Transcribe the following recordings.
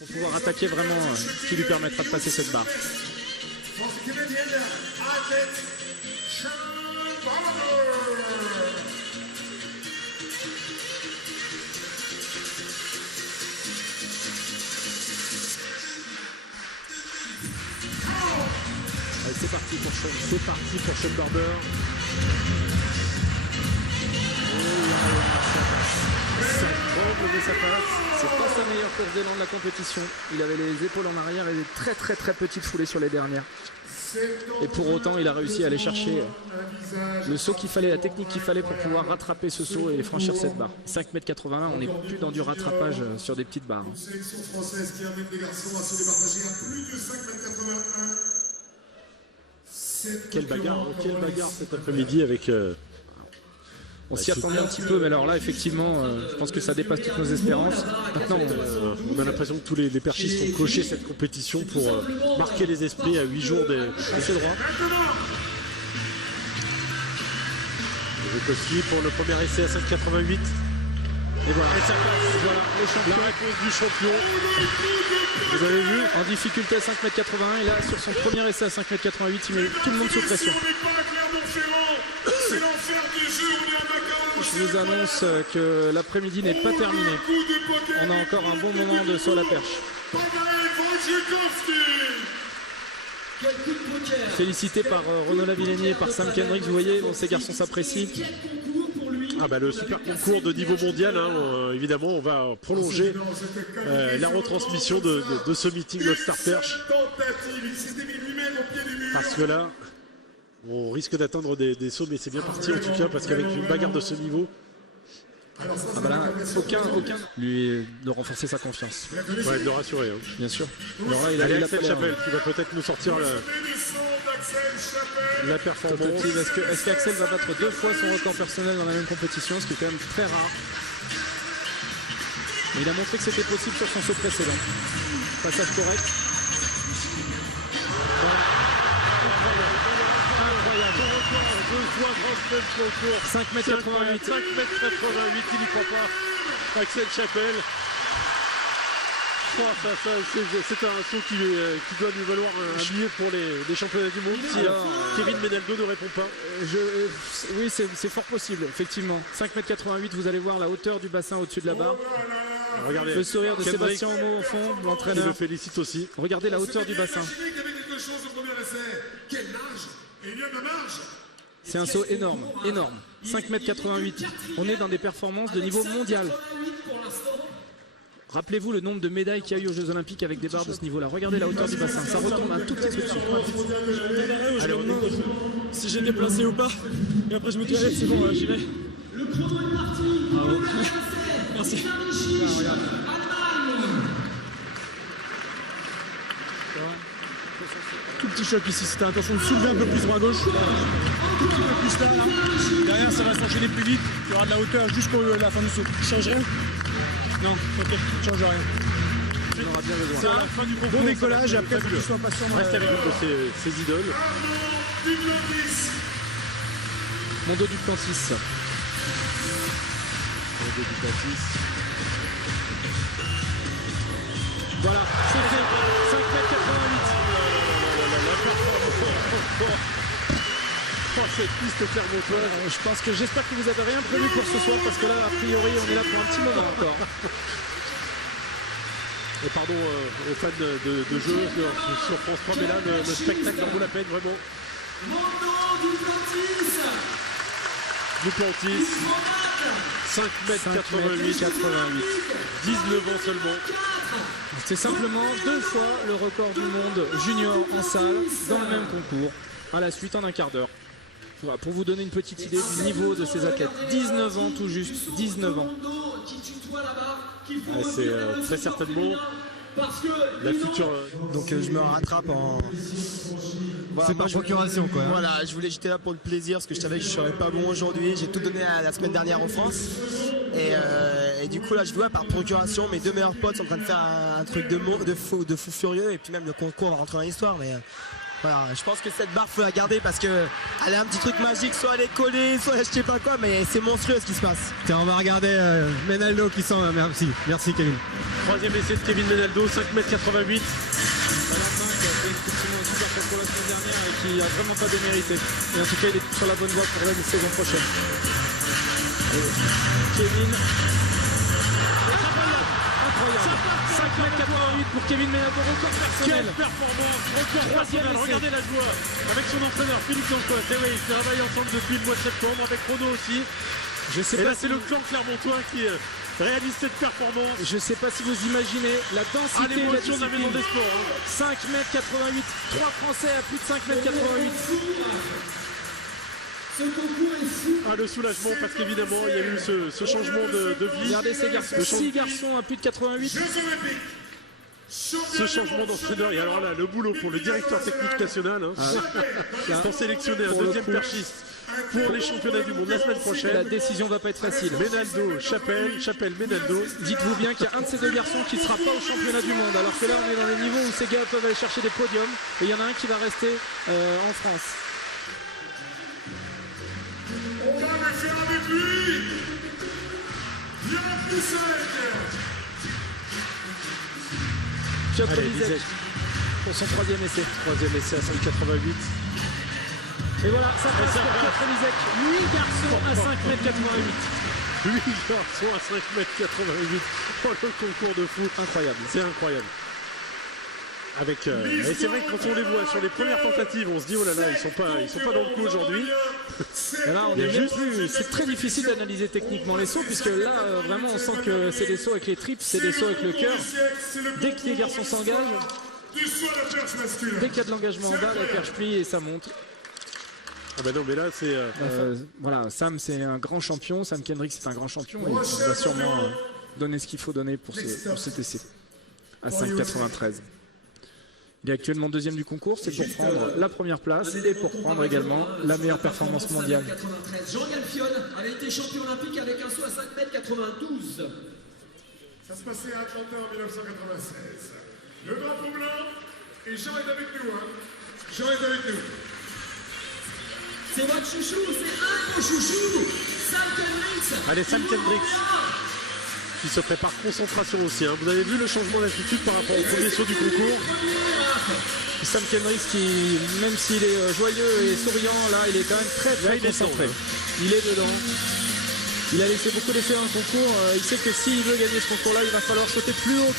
pour pouvoir attaquer vraiment, ce qui lui permettra de passer cette barre. Allez, c'est parti pour Sean. C'est parti pour Sean Barber. Ça tremble de sa passe. C'est pas sa meilleure course d'élan de la compétition. Il avait les épaules en arrière et des très petites foulées sur les dernières. Et pour autant, il a réussi à aller chercher le saut qu'il fallait, la technique qu'il fallait pour pouvoir rattraper ce saut et franchir cette barre. 5,81 m, on n'est plus dans du rattrapage sur des petites barres. Sélection française qui amène des garçons à se départager à plus de 5,81 m. Quelle bagarre cet après-midi avec... On s'y attendait un petit peu, mais alors là, effectivement, je pense que ça dépasse toutes nos espérances. Maintenant, on a l'impression que tous les perchistes ont coché cette compétition pour marquer les esprits à 8 jours des droits. Aussi pour le premier essai à 5,88. Et voilà. Et ça passe. Voilà le champion. La réponse du champion. Vous avez vu, en difficulté à 5,81 m, et là, sur son premier essai à 5,88 m, il met tout le monde sous pression. Je vous annonce que l'après-midi n'est pas terminé. On a encore un bon moment de saut à la perche. Félicité par Renaud Lavillenie et par Sam Kendricks. Vous voyez, bon, ces garçons s'apprécient. Ah bah le super concours de niveau mondial, hein, évidemment, on va prolonger la retransmission de ce meeting de Star Perche. Parce que là, on risque d'atteindre des sauts, mais c'est bien parti en tout cas, parce qu'avec une bagarre de ce niveau, ah bah là, aucun lui de renforcer sa confiance. Ouais, de le rassurer. Hein. Bien sûr. Alors là, il a Axel Chapelle qui va peut-être nous sortir la performance. Est-ce qu'Axel va battre 2 fois son record personnel dans la même compétition, ce qui est quand même très rare. Mais il a montré que c'était possible sur son saut précédent. Passage correct. Incroyable. 5,88 m. 5,88 m, il n'y croit pas. Axel Chapelle. Oh, c'est un saut qui doit nous valoir un billet pour les championnats du monde. Si Kevin Menaldo ne répond pas. Oui, c'est fort possible, effectivement. 5,88 m, vous allez voir la hauteur du bassin au-dessus de la barre. Regardez, le sourire de Sébastien Homo au fond, l'entraîneur. Il le félicite aussi. Regardez la hauteur du bassin. C'est un saut énorme. 5,88 m. On est dans des performances de niveau mondial. Rappelez-vous le nombre de médailles qu'il y a eu aux Jeux Olympiques avec des barres de ce niveau-là. Regardez la hauteur du bassin. Ça retombe un tout petit peu dessus. Allez, si j'ai déplacé ou pas. Et après, je me dis, allez, c'est bon, j'y vais. Le chrono est parti. Bravo. Merci. Tout petit choc ici, si t'as l'intention de soulever un peu plus droit à gauche, un petit peu plus là. Derrière, ça va s'enchaîner plus vite. Il y aura de la hauteur jusqu'à la fin du saut. Change rien? Non, ok, change rien. On aura bien besoin. C'est à la fin du concours. Bon décollage et après, il faut que tu sois patient. Reste avec une de ses idoles. Mondo Duplantis. Voilà, c'est fait. 5,88 m. Oh, cette piste clermontoise. J'espère que vous avez rien prévu pour ce soir, parce que là, a priori, on est là pour un petit moment encore. Et pardon aux fans de jeux sur France 3, mais là, le spectacle en vaut la peine, vraiment. Duplantis, 5,88 m, 19 ans seulement. C'est simplement 2 fois le record du monde junior en salle dans le même concours, à la suite en un quart d'heure. Voilà, pour vous donner une petite idée du niveau de ces athlètes. 19 ans tout juste, 19 ans. C'est très certainement la future... Donc je me rattrape en... Voilà, c'est par procuration quoi. Voilà, je voulais j'étais là pour le plaisir parce que je savais que je serais pas bon aujourd'hui. J'ai tout donné la semaine dernière en France. Et du coup là je dois par procuration, mes 2 meilleurs potes sont en train de faire un truc de fou furieux. Et puis même le concours va rentrer dans l'histoire. Mais Voilà, je pense que cette barre faut la garder parce que elle a un petit truc magique, soit elle est collée, soit je sais pas quoi, mais c'est monstrueux ce qui se passe. Tiens, on va regarder Menaldo qui sent. Merci Kevin. Troisième essai de Kevin Menaldo, 5,88 m. Valentin qui a fait effectivement un super concours la semaine dernière et qui a vraiment pas démérité. Et en tout cas, il est sur la bonne voie pour la saison prochaine. Kevin. Incroyable. 5,88 m pour Kevin Menaldo, record personnel. Quelle performance, record personnel. Regardez la joie avec son entraîneur Philippe Dancois. Et oui, ils travaillent ensemble depuis le mois de septembre avec Renaud aussi. Je sais et pas là, c'est le clan clermontois qui réalise cette performance. Je sais pas si vous imaginez la densité de la l'émotion de la maison des sports. 5,88 m, 3 Français à plus de 5,88 m. Ce concours est fou. Le soulagement parce qu'évidemment il y a eu ce changement de vie. Regardez ces garçons, 6 garçons à plus de 88. Ce changement d'entraîneur, et alors là le boulot pour le directeur technique national pour sélectionner un deuxième perchiste pour les championnats du monde la semaine prochaine. La décision va pas être facile. Menaldo, Chapelle, Menaldo. Dites-vous bien qu'il y a un de ces deux garçons qui ne sera pas au championnat du monde, alors que là on est dans les niveaux où ces gars peuvent aller chercher des podiums et il y en a un qui va rester en France. On va le faire avec lui. Bien plus sec. Piotr Lisek pour son troisième essai. Troisième essai à 5,88. Et voilà, ça passe pour Piotr Lisek. 8 garçons à 5,88 m. 8 garçons à 5,88 m. Oh, le concours de fou. Incroyable. C'est incroyable. Avec, et c'est vrai que quand on les voit sur les premières tentatives, on se dit oh là là, ils sont pas dans le coup aujourd'hui. Et là, on est même plus. C'est très difficile d'analyser techniquement les sauts, puisque là, vraiment, on sent que c'est des sauts avec les tripes, c'est des sauts avec le cœur. Dès que les garçons s'engagent, dès qu'il y a de l'engagement en bas, la perche plie et ça monte. Ah bah non, mais là, c'est. Voilà, Sam, c'est un grand champion. Sam Kendrick, c'est un grand champion. Et il va sûrement donner ce qu'il faut donner pour cet essai à 5,93. Il est actuellement deuxième du concours, c'est pour prendre la première place et pour prendre également la meilleure performance mondiale. Jean-Yann Fionn avait été champion olympique avec un saut à 5,92 m. Ça se passait à Atlanta en 1996. Le drapeau blanc et Jean est avec nous. Jean est avec nous. C'est votre chouchou, c'est un beau chouchou. Sam Kendricks. Allez, Sam Kendricks qui se prépare concentration aussi. Vous avez vu le changement d'attitude par rapport au premier saut du concours. Sam Kendricks qui, même s'il est joyeux et souriant, là, il est quand même très concentré. Il est dedans. Il a laissé beaucoup d'essais dans le concours. Il sait que s'il veut gagner ce concours-là, il va falloir sauter plus haut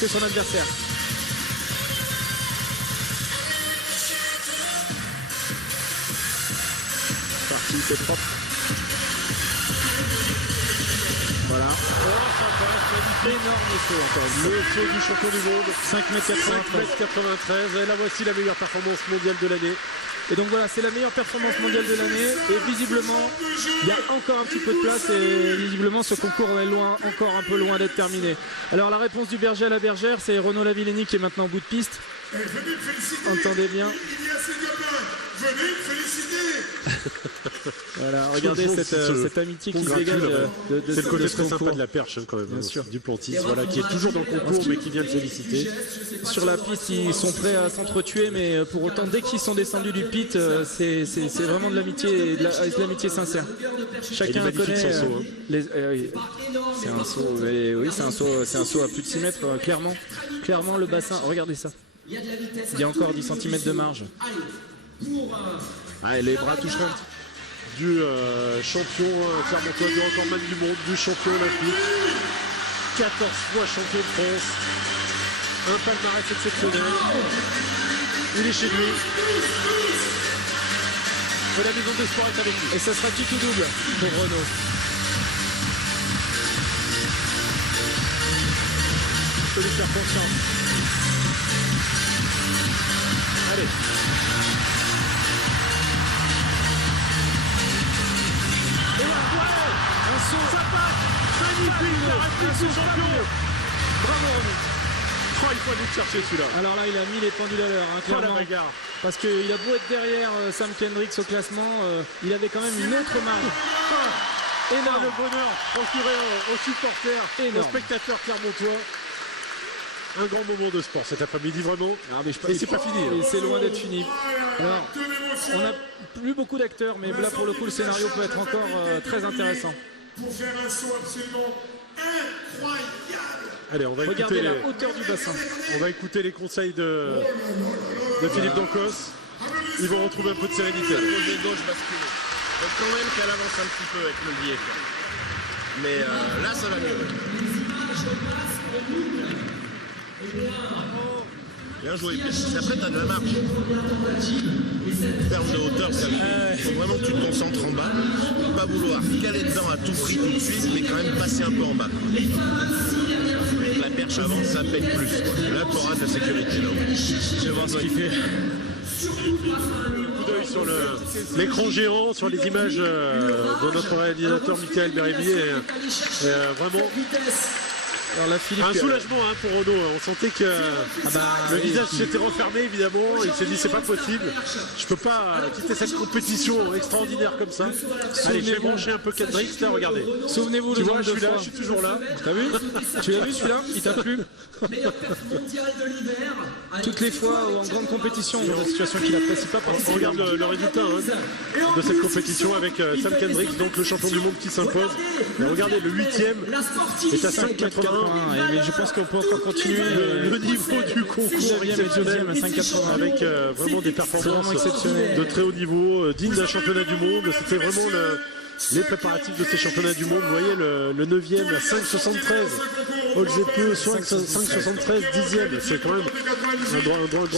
que son adversaire. Parti, c'est propre. Voilà. Énorme saut encore. Le saut du champion du monde. 5,93 m. Et là voici la meilleure performance mondiale de l'année. Et donc voilà, c'est la meilleure performance mondiale de l'année. Et visiblement, il y a encore un petit peu de place. Et visiblement, ce concours est encore un peu loin d'être terminé. Alors la réponse du berger à la bergère, c'est Renaud Lavillenie qui est maintenant au bout de piste. Entendez bien. Venez me féliciter. Voilà, regardez cette amitié qui se dégage de c'est le côté très concours. sympa de la perche quand même, bien sûr. Du Plantis, voilà, qui est toujours dans le concours mais qui vient de féliciter. Sur la piste, ils sont prêts à s'entretuer, mais pour autant, dès qu'ils sont descendus du pit, c'est vraiment de l'amitié, de l'amitié sincère. Chacun connaît. C'est un saut, oui, c'est un saut à plus de 6 mètres, clairement. Clairement, le bassin, regardez ça. Il y a encore 10 cm de marge. Les bras touchent rien. Du champion clermontois, du recordman du monde, du champion olympique, 14 fois champion de France, un palmarès exceptionnel. Il est chez lui. Et la maison des sports est avec lui. Et ça sera qui tout double pour Renaud. Je peux lui faire confiance. Allez. Et voilà, un saut, Ça passe. Magnifique. Un saut champion. Bravo Renaud. Il faut aller le chercher celui-là. Alors là, il a mis les pendules à l'heure, clairement. Parce qu'il a beau être derrière Sam Kendricks au classement, il avait quand même une autre marge. Énorme. Le bonheur procuré aux supporters, aux spectateurs clermontois. un grand moment de sport cet après-midi, vraiment. Et c'est pas fini. Et c'est loin d'être fini. Alors, on n'a plus beaucoup d'acteurs, mais là pour le coup le scénario peut être encore très intéressant. Pour faire un saut absolument incroyable. Allez, on va Regardez écouter la hauteur du bassin. On va écouter les conseils de Philippe Dancos. Ils vont retrouver un peu de sérénité. Projet gauche basculé. Donc quand même qu'elle avance un petit peu avec le biais. Mais là, ça va mieux. Bien joué. Après, tu as de la marge. En termes de hauteur, il faut vraiment que tu te concentres en bas. Pas vouloir caler dedans à tout prix tout de suite, mais quand même passer un peu en bas. La perche avance, ça pète plus. Là, tu auras de la sécurité. Je vais voir ce qu'il fait. Coup d'œil sur l'écran géant, sur les images de notre réalisateur Michael Bérébier. Vraiment Alors là, Philippe, un soulagement pour Renaud. On sentait que le visage s'était refermé, évidemment. Il s'est dit c'est pas possible. Je peux pas quitter cette compétition extraordinaire comme ça. Allez, je vais brancher un peu Kendricks. Là, regardez. Souvenez-vous, Tu vois, je suis là, je suis toujours là. T'as vu? Tu l'as vu celui-là? Il t'a plu? Toutes les fois en grande compétition, dans une situation qu'il n'apprécie pas. On regarde le résultat de cette compétition avec Sam Kendricks, donc le champion du monde qui s'impose. Regardez, le 8e est à 5,81. Mais je pense qu'on peut encore continuer. Le niveau du concours exceptionnel à 5,80 avec vraiment des performances exceptionnelles de très haut niveau, digne d'un championnat du monde. C'était vraiment les préparatifs de ces championnats du monde. Vous voyez le 9e à 5,73. Olzepe 5,73, 10e. C'est quand même un drôle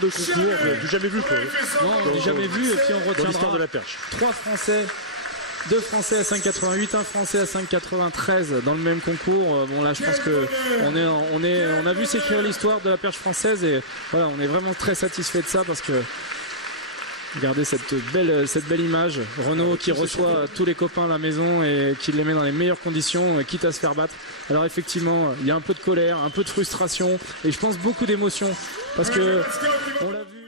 de concours. J'ai jamais vu quoi. Non, on n'a jamais vu. Et puis on retiendra l'histoire de la perche. 3 Français. 2 Français à 5,88, 1 Français à 5,93 dans le même concours. Bon là je pense que on a vu s'écrire l'histoire de la perche française et voilà, on est vraiment très satisfait de ça parce que regardez cette belle image. Renaud qui reçoit tous les copains à la maison et qui les met dans les meilleures conditions, quitte à se faire battre. Alors effectivement, il y a un peu de colère, un peu de frustration et je pense beaucoup d'émotion parce que on l'a vu.